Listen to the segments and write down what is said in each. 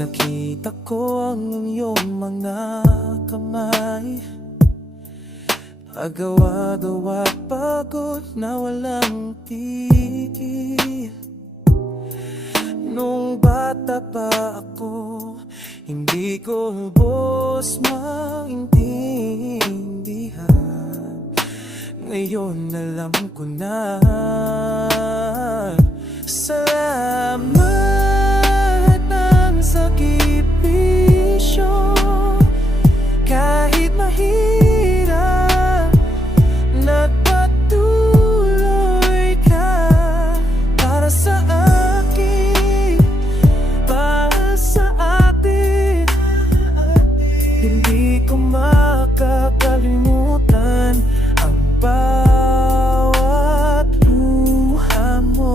Nakita ko ang iyong mga kamay, agawa-gawa, pagod na walang tigil. Nung bata pa ako, hindi ko lubos maintindihan. Ngayon alam ko na. Salamat ng sakripisyo, kahit mahirap, nagpatuloy ka para sa akin, para sa atin. Hindi ko makakalimutan ang bawat luha mo.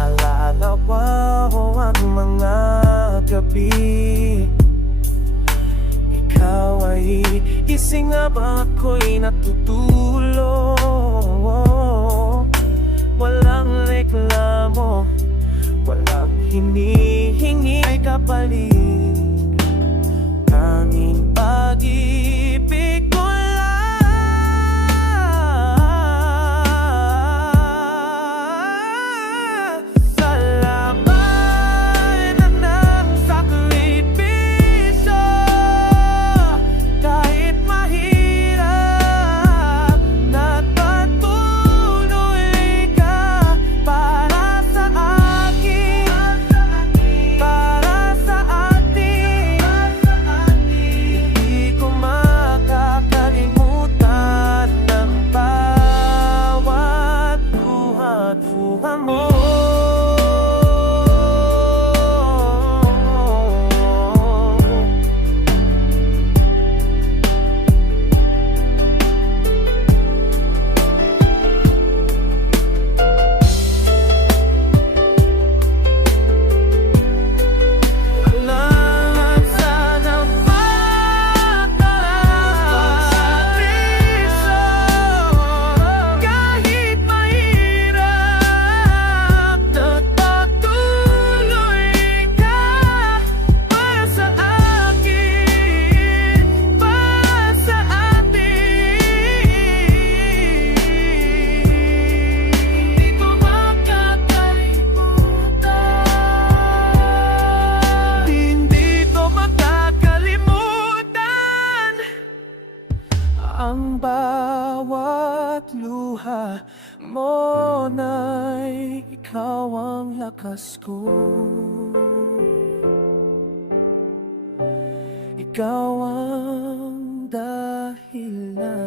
Alala ko ang mga gabi, ikaw ay gising habang ako'y natutulog. Walang reklamo, walang hinihingi ay kapalit. Tanging pag-ibig ko lang. Salamat ng sakripisyo, kahit mahirap, nagpatuloy ka para sa akin, para sa atin. Hindi ko makakalimutan ang bawat luha mo. Salamat sa nagsakripisyo, kahit mahirap, nagpatuloy ka para sa akin, para sa atin. Hindi ko makakalimutan, hindi ko makakalimutan ang bawat luha mo, na'y ikaw ang lakas ko, ikaw ang dahilan.